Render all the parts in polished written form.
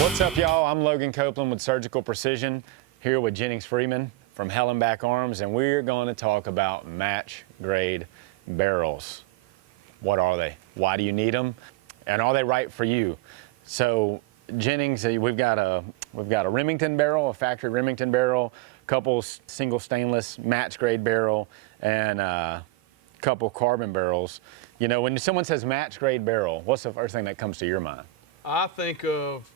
What's up, y'all? I'm Logan Copeland with Surgical Precision, here with Jennings Freeman from Hellenbach Arms, and we're going to talk about match grade barrels. What are they? Why do you need them? And are they right for you? So, Jennings, we've got a Remington barrel, a factory Remington barrel, a couple single stainless match grade barrel, and a couple carbon barrels. You know, when someone says match grade barrel, what's the first thing that comes to your mind? I think of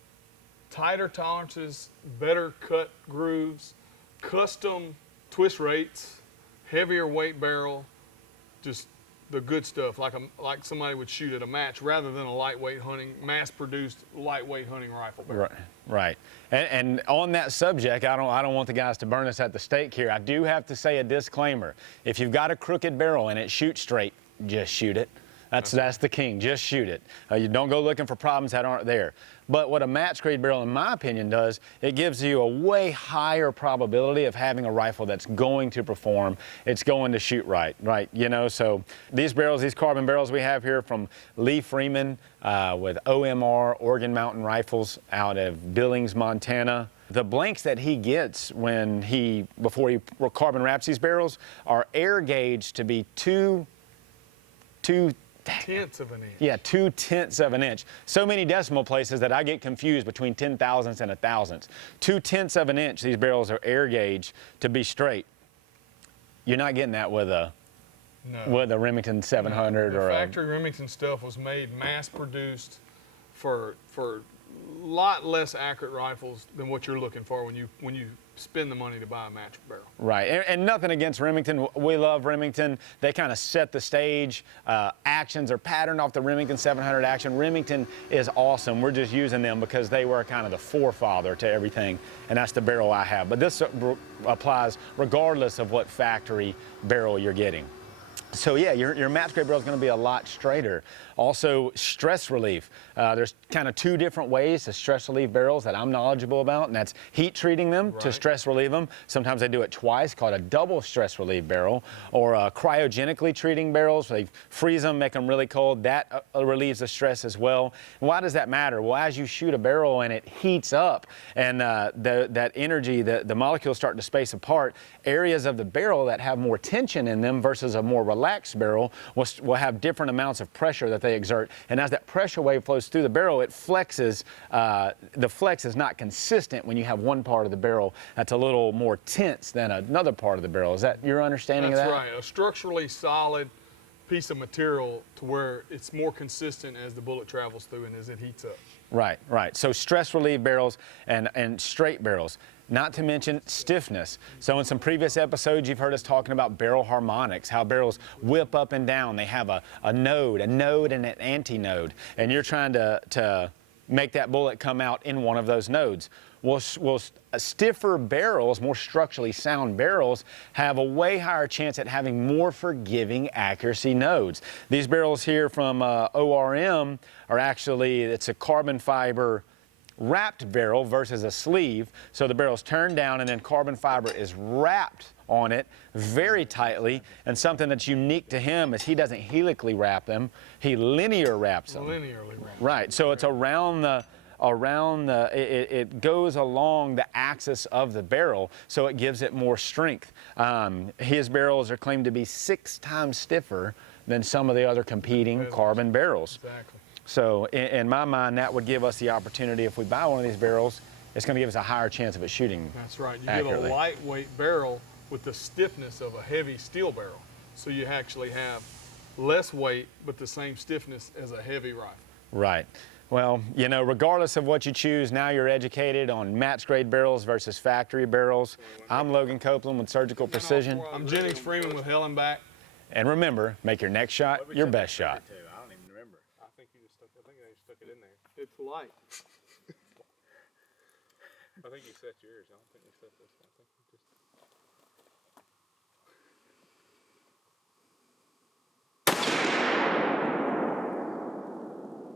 tighter tolerances, better cut grooves, custom twist rates, heavier weight barrel, just the good stuff, like somebody would shoot at a match rather than a lightweight hunting, mass-produced lightweight hunting rifle barrel. Right. And on that subject, I don't want the guys to burn us at the stake here. I do have to say a disclaimer. If you've got a crooked barrel and it shoots straight, just shoot it. That's the king. Just shoot it. You don't go looking for problems that aren't there. But what a match grade barrel, in my opinion, does, it gives you a way higher probability of having a rifle that's going to perform. It's going to shoot right? You know, so these barrels, these carbon barrels we have here from Lee Freeman with OMR, Oregon Mountain Rifles out of Billings, Montana. The blanks that he gets before he carbon wraps these barrels are air gauged to be 2/10 of an inch. Yeah, 2/10 of an inch. So many decimal places that I get confused between 10,000ths and 1,000ths. 2/10 of an inch, these barrels are air gauged to be straight. You're not getting that with a Remington 700 or a factory Remington stuff was made mass produced for a lot less accurate rifles than what you're looking for when you spend the money to buy a match barrel. Right, and nothing against Remington. We love Remington. They kind of set the stage. Actions are patterned off the Remington 700 action. Remington is awesome. We're just using them because they were kind of the forefather to everything, and that's the barrel I have. But this applies regardless of what factory barrel you're getting. So yeah, your match grade barrel is going to be a lot straighter. Also, stress relief. There's kind of two different ways to stress relieve barrels that I'm knowledgeable about, and that's heat treating them to stress relieve them. Sometimes they do it twice, called a double stress relief barrel, or cryogenically treating barrels. They freeze them, make them really cold. That relieves the stress as well. And why does that matter? Well, as you shoot a barrel and it heats up, and that energy, the molecules start to space apart, areas of the barrel that have more tension in them versus a more relaxed barrel will have different amounts of pressure that they exert, and as that pressure wave flows through the barrel, it flexes. The flex is not consistent when you have one part of the barrel that's a little more tense than another part of the barrel. Is that your understanding of that? That's right. A structurally solid piece of material to where it's more consistent as the bullet travels through and as it heats up. Right. So stress relief barrels and straight barrels. Not to mention stiffness. So in some previous episodes, you've heard us talking about barrel harmonics, how barrels whip up and down. They have a node and an antinode, and you're trying to make that bullet come out in one of those nodes. Well, stiffer barrels, more structurally sound barrels, have a way higher chance at having more forgiving accuracy nodes. These barrels here from ORM are actually, it's a carbon fiber wrapped barrel versus a sleeve. So the barrel's turned down and then carbon fiber is wrapped on it very tightly. And something that's unique to him is he doesn't helically wrap them, he linear wraps them. Linearly wrapped. Right, so it's it goes along the axis of the barrel, so it gives it more strength. His barrels are claimed to be 6 times stiffer than some of the other competing carbon barrels. Exactly. So in my mind, that would give us the opportunity, if we buy one of these barrels, it's going to give us a higher chance of it shooting. That's right. You accurately. get a lightweight barrel with the stiffness of a heavy steel barrel. So you actually have less weight, but the same stiffness as a heavy rifle. Right. Well, you know, regardless of what you choose, now you're educated on match grade barrels versus factory barrels. I'm Logan Copeland with Surgical Precision. I'm Jennings Freeman with Hellenbach. And remember, make your next shot your best shot. I don't even remember. I think they stuck it in there. It's light. I think you set yours. I don't think you set this one. I think you just...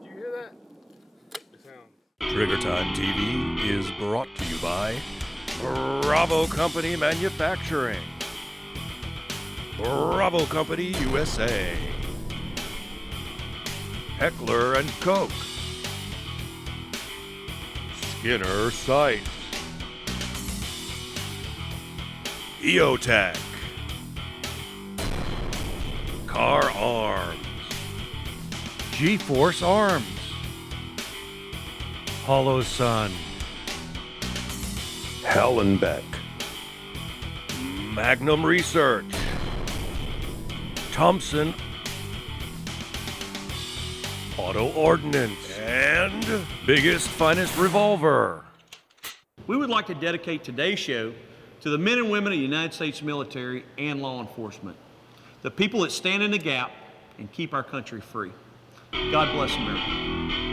Did you hear that? The sound. Trigger Time TV is brought to you by Bravo Company Manufacturing. Bravo Company USA. Heckler and Koch, Skinner Sights, EOTech, Car Arms, G-Force Arms, Hollow Sun, Hallenbeck, Magnum Research, Thompson Auto Ordnance, and Biggest Finest Revolver. We would like to dedicate today's show to the men and women of the United States military and law enforcement, the people that stand in the gap and keep our country free. God bless America.